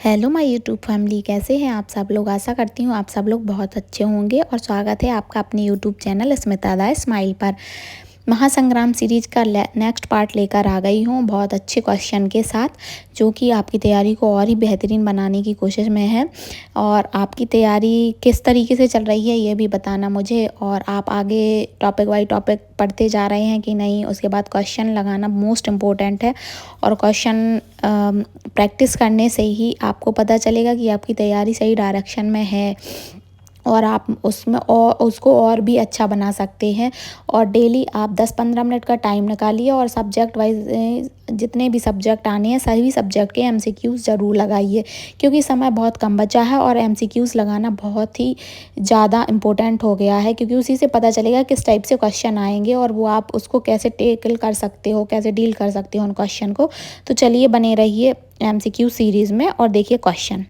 Hello my YouTube family, कैसे हैं आप सब लोग। आशा करती हूँ आप सब लोग बहुत अच्छे होंगे और स्वागत है आपका अपने यूट्यूब चैनल स्मिता दा स्माइल पर। महासंग्राम सीरीज का नेक्स्ट पार्ट लेकर आ गई हूँ बहुत अच्छे क्वेश्चन के साथ, जो कि आपकी तैयारी को और ही बेहतरीन बनाने की कोशिश में है। और आपकी तैयारी किस तरीके से चल रही है ये भी बताना मुझे, और आप आगे टॉपिक बाई टॉपिक पढ़ते जा रहे हैं कि नहीं। उसके बाद क्वेश्चन लगाना मोस्ट इम्पोर्टेंट है, और क्वेश्चन प्रैक्टिस करने से ही आपको पता चलेगा कि आपकी तैयारी सही डायरेक्शन में है और आप उसमें और उसको और भी अच्छा बना सकते हैं। और डेली आप 10-15 मिनट का टाइम निकालिए और सब्जेक्ट वाइज जितने भी सब्जेक्ट आने हैं सभी सब्जेक्ट के एमसीक्यूज़ ज़रूर लगाइए, क्योंकि समय बहुत कम बचा है और एमसीक्यूज़ लगाना बहुत ही ज़्यादा इम्पोर्टेंट हो गया है, क्योंकि उसी से पता चलेगा किस टाइप से क्वेश्चन आएंगे और वो आप उसको कैसे टेकल कर सकते हो, कैसे डील कर सकते हो उन क्वेश्चन को। तो चलिए बने रहिए एमसीक्यू सीरीज़ में और देखिए क्वेश्चन।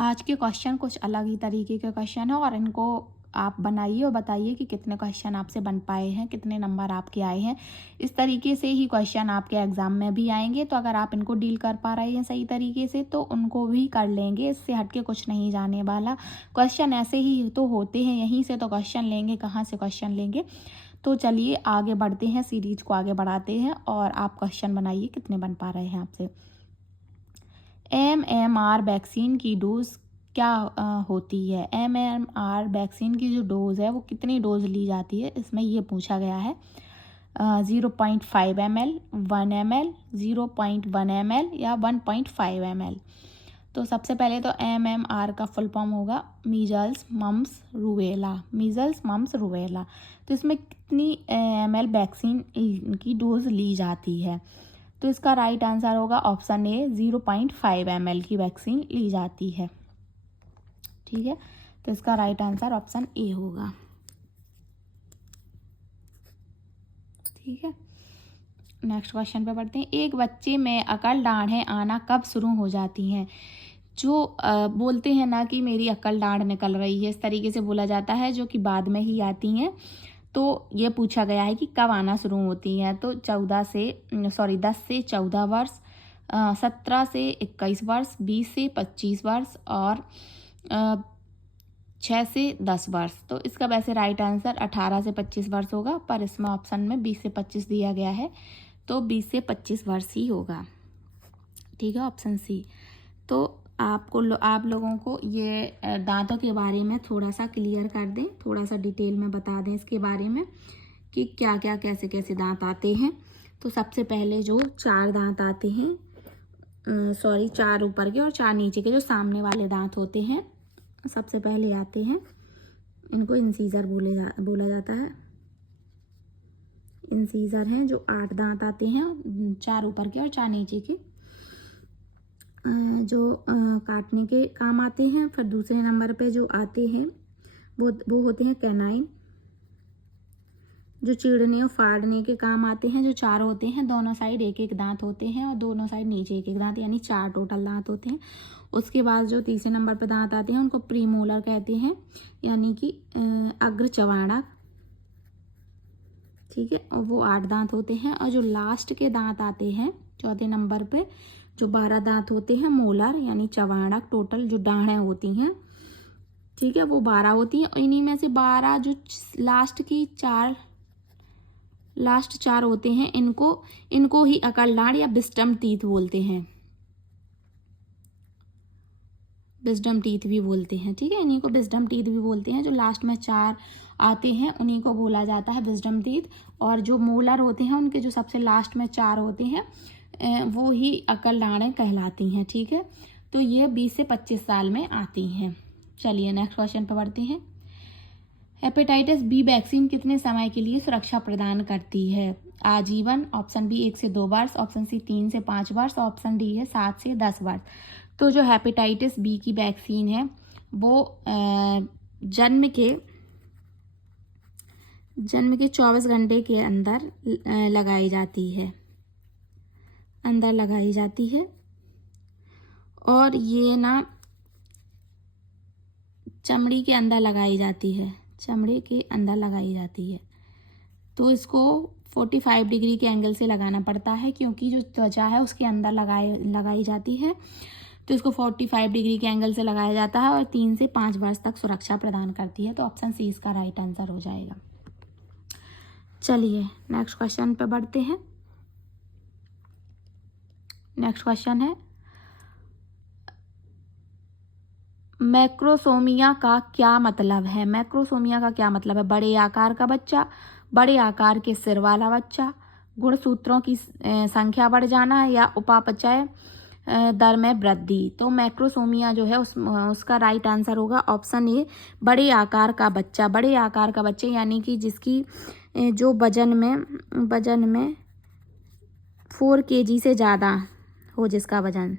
आज के क्वेश्चन कुछ अलग ही तरीके के क्वेश्चन है और इनको आप बनाइए और बताइए कि कितने क्वेश्चन आपसे बन पाए हैं, कितने नंबर आपके आए हैं। इस तरीके से ही क्वेश्चन आपके एग्ज़ाम में भी आएंगे, तो अगर आप इनको डील कर पा रहे हैं सही तरीके से तो उनको भी कर लेंगे। इससे हटके कुछ नहीं जाने वाला। क्वेश्चन ऐसे ही तो होते हैं, यहीं से तो क्वेश्चन लेंगे, कहाँ से क्वेश्चन लेंगे। तो चलिए आगे बढ़ते हैं, सीरीज को आगे बढ़ाते हैं और आप क्वेश्चन बनाइए कितने बन पा रहे हैं आपसे। MMR वैक्सीन की डोज क्या होती है। MMR वैक्सीन की जो डोज है वो कितनी डोज ली जाती है, इसमें ये पूछा गया है। 0.5 ml, 1 ml, 0.1 ml या 1.5 ml। तो सबसे पहले तो MMR का फुल फॉर्म होगा measles mumps rubella. Measles mumps rubella. तो इसमें कितनी ml वैक्सीन की डोज ली जाती है। तो इसका राइट आंसर होगा ऑप्शन ए, 0.5 ml की वैक्सीन ली जाती है। ठीक है, तो इसका राइट आंसर ऑप्शन ए होगा। ठीक है, नेक्स्ट क्वेश्चन पे बढ़ते हैं। एक बच्चे में अकल डाँढ़ें आना कब शुरू हो जाती हैं। जो बोलते हैं ना कि मेरी अकल डाँढ़ निकल रही है, इस तरीके से बोला जाता है, जो कि बाद में ही आती हैं। तो ये पूछा गया है कि कब आना शुरू होती हैं। तो 10 से 14 वर्ष, 17 से 21 वर्ष, 20 से 25 वर्ष और 6 से 10 वर्ष। तो इसका वैसे राइट आंसर 18 से 25 वर्ष होगा, पर इसमें ऑप्शन में 20 से 25 दिया गया है, तो 20 से 25 वर्ष ही होगा। ठीक है, ऑप्शन सी। तो आप लोगों को ये दांतों के बारे में थोड़ा सा क्लियर कर दें, थोड़ा सा डिटेल में बता दें इसके बारे में कि क्या क्या कैसे कैसे दांत आते हैं। तो सबसे पहले जो 4 दांत आते हैं, 4 ऊपर के और 4 नीचे के जो सामने वाले दांत होते हैं, सबसे पहले आते हैं, इनको इंसीजर बोला जाता है। इंसीजर हैं जो 8 दांत आते हैं, 4 ऊपर के और 4 नीचे के, जो काटने के काम आते हैं। फिर दूसरे नंबर पे जो आते हैं वो होते हैं कैनाइन, जो चीरने और फाड़ने के काम आते हैं, जो 4 होते हैं। दोनों साइड एक एक दांत होते हैं और दोनों साइड नीचे एक एक दांत, यानी 4 टोटल दांत होते हैं। उसके बाद जो तीसरे नंबर पर दांत आते हैं उनको प्रीमोलर कहते हैं, यानी कि अग्र चवाड़ा। ठीक है, और वो 8 दांत होते हैं। और जो लास्ट के दांत आते हैं चौथे नंबर पे, जो 12 दांत होते हैं, मोलर यानी चवाड़ा, टोटल जो डाढ़ें होती हैं, ठीक है, वो 12 होती हैं। इन्हीं में से 12 जो लास्ट 4 होते हैं, इनको ही अकल डाढ़ या विस्डम टीथ बोलते हैं। विस्डम टीथ भी बोलते हैं। ठीक है, इन्हीं को विस्डम टीथ भी बोलते हैं। जो लास्ट में 4 आते हैं उन्हीं को बोला जाता है विस्डम टीथ। और जो मोलर होते हैं उनके जो सबसे लास्ट में 4 होते हैं, वो ही अकल डाढ़ें कहलाती हैं। ठीक है, तो ये 20 से 25 साल में आती हैं। चलिए नेक्स्ट क्वेश्चन पर बढ़ते हैं। हेपेटाइटिस बी वैक्सीन कितने समय के लिए सुरक्षा प्रदान करती है। आजीवन, ऑप्शन बी 1 से 2 वर्ष, ऑप्शन सी 3 से 5 वर्ष, ऑप्शन डी है 7 से 10 वर्ष। तो जो हेपेटाइटिस बी की वैक्सीन है वो जन्म के 24 घंटे के अंदर लगाई जाती है। और ये ना चमड़ी के अंदर लगाई जाती है। तो इसको 45 डिग्री के एंगल से लगाना पड़ता है, क्योंकि जो त्वचा है उसके अंदर लगाई जाती है। तो इसको 45 डिग्री के एंगल से लगाया जाता है और 3 से 5 वर्ष तक सुरक्षा प्रदान करती है। तो ऑप्शन सी इसका राइट आंसर हो जाएगा। चलिए नेक्स्ट क्वेश्चन पे बढ़ते हैं। नेक्स्ट क्वेश्चन है, मैक्रोसोमिया का क्या मतलब है? मैक्रोसोमिया का क्या मतलब है? बड़े आकार का बच्चा, बड़े आकार के सिर वाला बच्चा, गुणसूत्रों की संख्या बढ़ जाना, या उपापचय दर में वृद्धि। तो मैक्रोसोमिया जो है उसका राइट आंसर होगा ऑप्शन ए, बड़े आकार का बच्चा। बड़े आकार का बच्चा यानी कि जिसकी जो वजन में 4 kg से ज़्यादा हो, जिसका वजन,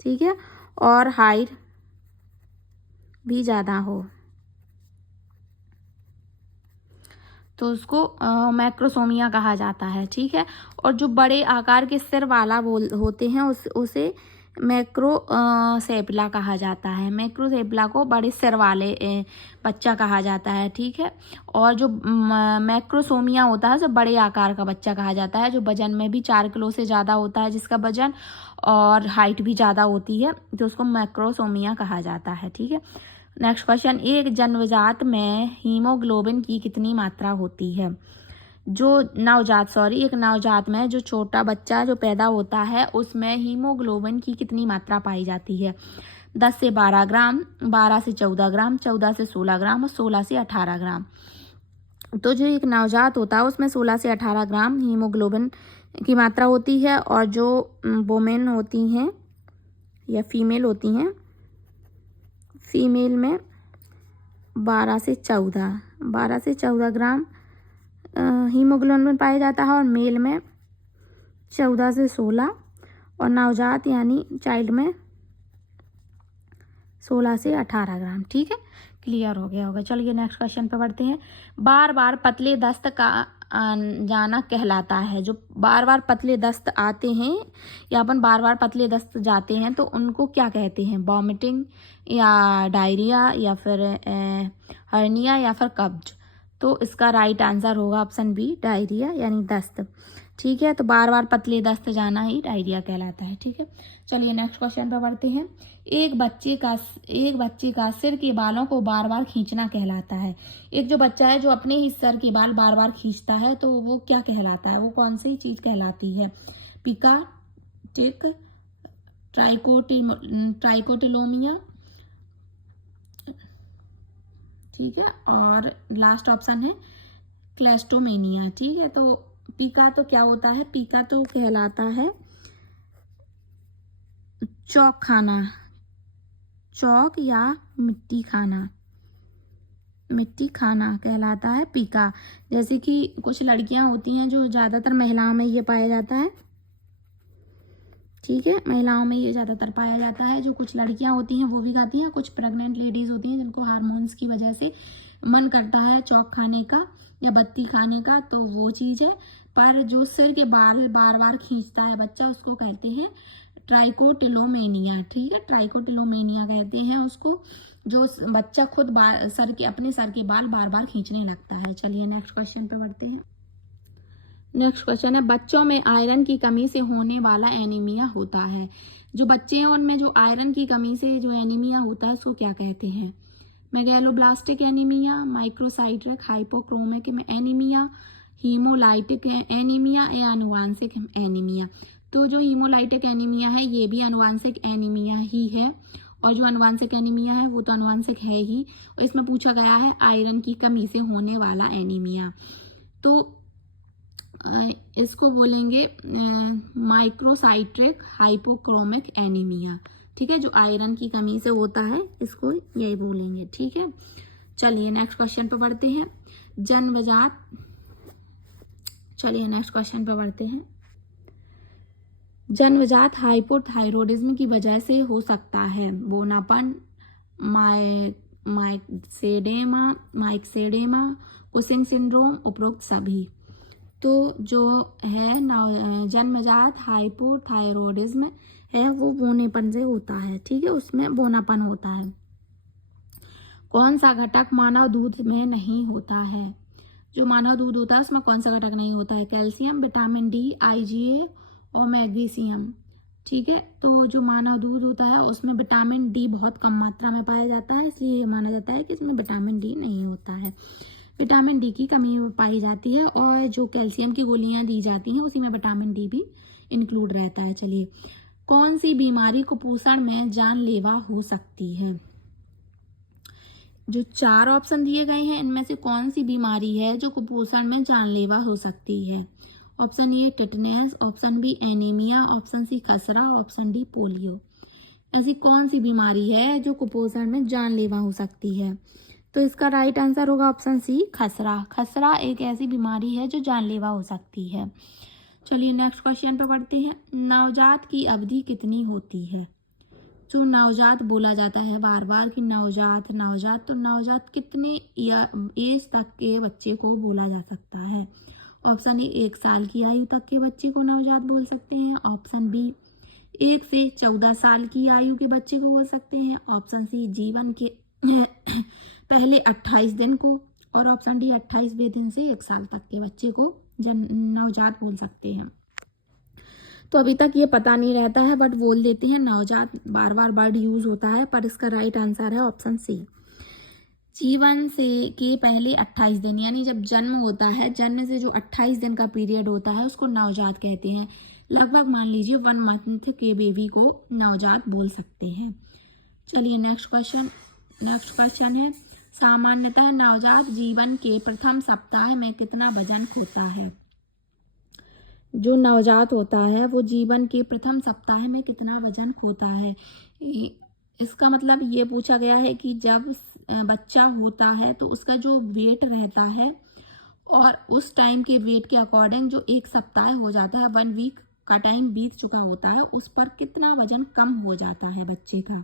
ठीक है, और हाइट भी ज़्यादा हो, तो उसको मैक्रोसोमिया कहा जाता है। ठीक है, और जो बड़े आकार के सिर वाला होते हैं उसे मैक्रोसेफला कहा जाता है। मैक्रोसेफला को बड़े सिर वाले बच्चा कहा जाता है। ठीक है, और जो मैक्रोसोमिया होता है उसे बड़े आकार का बच्चा कहा जाता है, जो वजन में भी 4 किलो से ज़्यादा होता है जिसका वजन, और हाइट भी ज़्यादा होती है, तो उसको मैक्रोसोमिया कहा जाता है। ठीक है, नेक्स्ट क्वेश्चन, एक जन्मजात में हीमोग्लोबिन की कितनी मात्रा होती है? एक नवजात में जो छोटा बच्चा जो पैदा होता है उसमें हीमोग्लोबिन की कितनी मात्रा पाई जाती है? 10 से 12 ग्राम, 12 से 14 ग्राम, 14 से 16 ग्राम और 16 से 18 ग्राम। तो जो एक नवजात होता है उसमें 16 से 18 ग्राम हीमोग्लोबिन की मात्रा होती है, और जो वुमेन होती हैं या फीमेल होती हैं, फीमेल में 12 से 14 ग्राम हीमोग्लोबिन पाया जाता है, और मेल में 14 से 16, और नवजात यानी चाइल्ड में 16 से 18 ग्राम। ठीक है, क्लियर हो गया होगा। चलिए नेक्स्ट क्वेश्चन पे बढ़ते हैं। बार बार पतले दस्त का जाना कहलाता है। जो बार बार पतले दस्त आते हैं या अपन बार बार पतले दस्त जाते हैं तो उनको क्या कहते हैं? वॉमिटिंग या डायरिया या फिर हर्निया या फिर कब्ज। तो इसका राइट आंसर होगा ऑप्शन बी, डायरिया यानी दस्त। ठीक है, तो बार बार पतले दस्त जाना ही डायरिया कहलाता है। ठीक है, चलिए नेक्स्ट क्वेश्चन पर बढ़ते हैं। एक बच्चे का सिर के बालों को बार बार खींचना कहलाता है। एक जो बच्चा है जो अपने ही सर के बाल बार बार खींचता है तो वो क्या कहलाता है? वो कौन सी चीज कहलाती है? पिका, टिक, ट्राइकोटिलोमिया, ठीक है, और लास्ट ऑप्शन है क्लेस्टोमेनिया। ठीक है, तो पीका तो क्या होता है? पीका तो कहलाता है चौक खाना, चौक या मिट्टी खाना कहलाता है पीका। जैसे कि कुछ लड़कियां होती हैं जो ज़्यादातर महिलाओं में ये पाया जाता है। ठीक है, महिलाओं में ये ज़्यादातर पाया जाता है। जो कुछ लड़कियां होती हैं वो भी खाती हैं, कुछ प्रेग्नेंट लेडीज़ होती हैं जिनको हार्मोन्स की वजह से मन करता है चौक खाने का या बत्ती खाने का, तो वो चीज़ है। पर जो सिर के बाल बार बार खींचता है बच्चा उसको कहते हैं ट्राइकोटिलोमेनिया। ठीक है, ट्राइकोटिलोमेनिया कहते हैं उसको, जो बच्चा खुद अपने सर के बाल बार बार खींचने लगता है। चलिए नेक्स्ट क्वेश्चन पे बढ़ते हैं। नेक्स्ट क्वेश्चन है, बच्चों में आयरन की कमी से होने वाला एनीमिया होता है। जो बच्चे हैं उनमें जो आयरन की कमी से जो एनीमिया होता है उसको क्या कहते हैं? Megaloblastic anaemia, microcytic hypochromic anaemia, haemolytic anaemia या आनुवांशिक एनीमिया। तो जो हीमोलाइटिक एनीमिया है ये भी आनुवांशिक एनीमिया ही है, और जो आनुवांशिक एनीमिया है वो तो आनुवांशिक है ही, और इसमें पूछा गया है आयरन की कमी से होने वाला एनीमिया। तो इसको बोलेंगे माइक्रोसाइट्रिक हाइपोक्रोमिक एनीमिया। ठीक है, जो आयरन की कमी से होता है इसको यही बोलेंगे। ठीक है, चलिए नेक्स्ट क्वेश्चन पे बढ़ते हैं। जन्मजात हाइपोथायरॉयडिज्म की वजह से हो सकता है बोनापन, माइक्सेडेमा, कुशिंग सिंड्रोम, उपरोक्त सभी। तो जो है जन्मजात हाइपोथायरॉयडिज्म है वो बोनेपन से होता है। ठीक है, उसमें बोनापन होता है। कौन सा घटक मानव दूध में नहीं होता है? जो मानव दूध होता है उसमें कौन सा घटक नहीं होता है? कैल्शियम, विटामिन डी, IgA और मैग्नीशियम। ठीक है। तो जो मानव दूध होता है उसमें विटामिन डी बहुत कम मात्रा में पाया जाता है, इसलिए माना जाता है कि इसमें विटामिन डी नहीं होता है। विटामिन डी की कमी पाई जाती है और जो कैल्शियम की गोलियां दी जाती हैं उसी में विटामिन डी भी इंक्लूड रहता है। चलिए, कौन सी बीमारी कुपोषण में जानलेवा हो सकती है? जो 4 ऑप्शन दिए गए हैं इनमें से कौन सी बीमारी है जो कुपोषण में जानलेवा हो सकती है? Option A tetanus, option B anemia, option C खसरा, ऑप्शन डी पोलियो। ऐसी कौन सी बीमारी है जो कुपोषण में जानलेवा हो सकती है? तो इसका राइट आंसर होगा ऑप्शन सी खसरा। खसरा एक ऐसी बीमारी है जो जानलेवा हो सकती है। चलिए नेक्स्ट क्वेश्चन पे बढ़ते हैं। नवजात की अवधि कितनी होती है? जो नवजात बोला जाता है बार बार कि नवजात नवजात, तो नवजात कितने एज तक के बच्चे को बोला जा सकता है? ऑप्शन ए 1 साल की आयु तक के बच्चे को नवजात बोल सकते हैं, ऑप्शन बी 1 से 14 साल की आयु के बच्चे को बोल सकते हैं, ऑप्शन सी जीवन के पहले 28 दिन को, और ऑप्शन डी 28वें दिन से 1 साल तक के बच्चे को नवजात बोल सकते हैं। तो अभी तक ये पता नहीं रहता है बट बोल देते हैं नवजात, बार बार वर्ड यूज होता है, पर इसका राइट आंसर है ऑप्शन सी जीवन से के पहले 28 दिन, यानी जब जन्म होता है, जन्म से जो 28 दिन का पीरियड होता है उसको नवजात कहते हैं। लगभग मान लीजिए 1 मंथ के बेबी को नवजात बोल सकते हैं। चलिए नेक्स्ट क्वेश्चन है, सामान्यतः नवजात जीवन के प्रथम सप्ताह में कितना वजन होता है? जो नवजात होता है वो जीवन के प्रथम सप्ताह में कितना वजन होता है? इसका मतलब ये पूछा गया है कि जब बच्चा होता है तो उसका जो वेट रहता है और उस टाइम के वेट के अकॉर्डिंग जो 1 सप्ताह हो जाता है, 1 वीक का टाइम बीत चुका होता है, उस पर कितना वजन कम हो जाता है बच्चे का।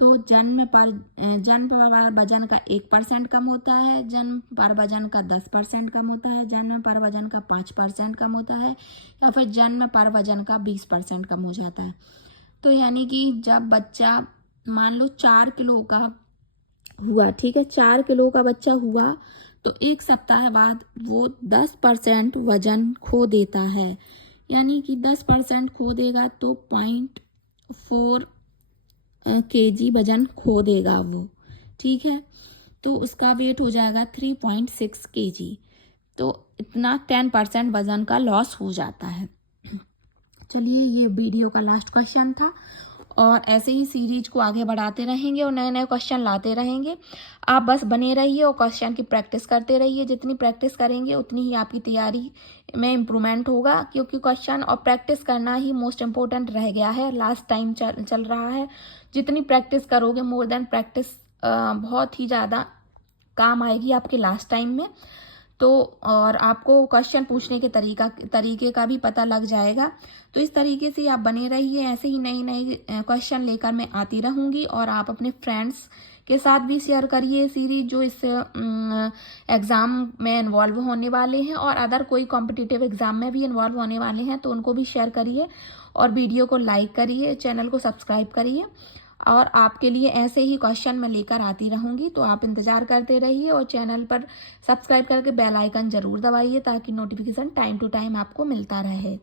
तो जन्म पर वजन का 1% कम होता है, जन्म पर वजन का 10% कम होता है, जन्म पर वजन का 5% कम होता है, या फिर जन्म पर वजन का 20% कम हो जाता है। तो यानी कि जब बच्चा मान लो 4 किलो का हुआ, ठीक है, 4 किलो का बच्चा हुआ तो 1 सप्ताह बाद वो 10% वजन खो देता है, यानी कि 10% खो देगा तो 0.4 kg वजन खो देगा वो, ठीक है। तो उसका वेट हो जाएगा 3.6 kg, तो इतना 10% वजन का लॉस हो जाता है। चलिए, ये वीडियो का लास्ट क्वेश्चन था और ऐसे ही सीरीज को आगे बढ़ाते रहेंगे और नए नए क्वेश्चन लाते रहेंगे। आप बस बने रहिए और क्वेश्चन की प्रैक्टिस करते रहिए। जितनी प्रैक्टिस करेंगे उतनी ही आपकी तैयारी में इम्प्रूवमेंट होगा, क्योंकि क्वेश्चन और प्रैक्टिस करना ही मोस्ट इम्पोर्टेंट रह गया है, लास्ट टाइम चल रहा है। जितनी प्रैक्टिस करोगे, मोर देन प्रैक्टिस बहुत ही ज़्यादा काम आएगी आपके लास्ट टाइम में। तो और आपको क्वेश्चन पूछने के तरीके का भी पता लग जाएगा। तो इस तरीके से आप बने रहिए, ऐसे ही नई नई क्वेश्चन लेकर मैं आती रहूँगी और आप अपने फ्रेंड्स के साथ भी शेयर करिए सीरीज जो इस एग्ज़ाम में इन्वॉल्व होने वाले हैं और अदर कोई कॉम्पिटिटिव एग्ज़ाम में भी इन्वॉल्व होने वाले हैं, तो उनको भी शेयर करिए और वीडियो को लाइक करिए, चैनल को सब्सक्राइब करिए। और आपके लिए ऐसे ही क्वेश्चन मैं लेकर आती रहूँगी, तो आप इंतज़ार करते रहिए और चैनल पर सब्सक्राइब करके बेल आइकन ज़रूर दबाइए ताकि नोटिफिकेशन टाइम टू टाइम आपको मिलता रहे।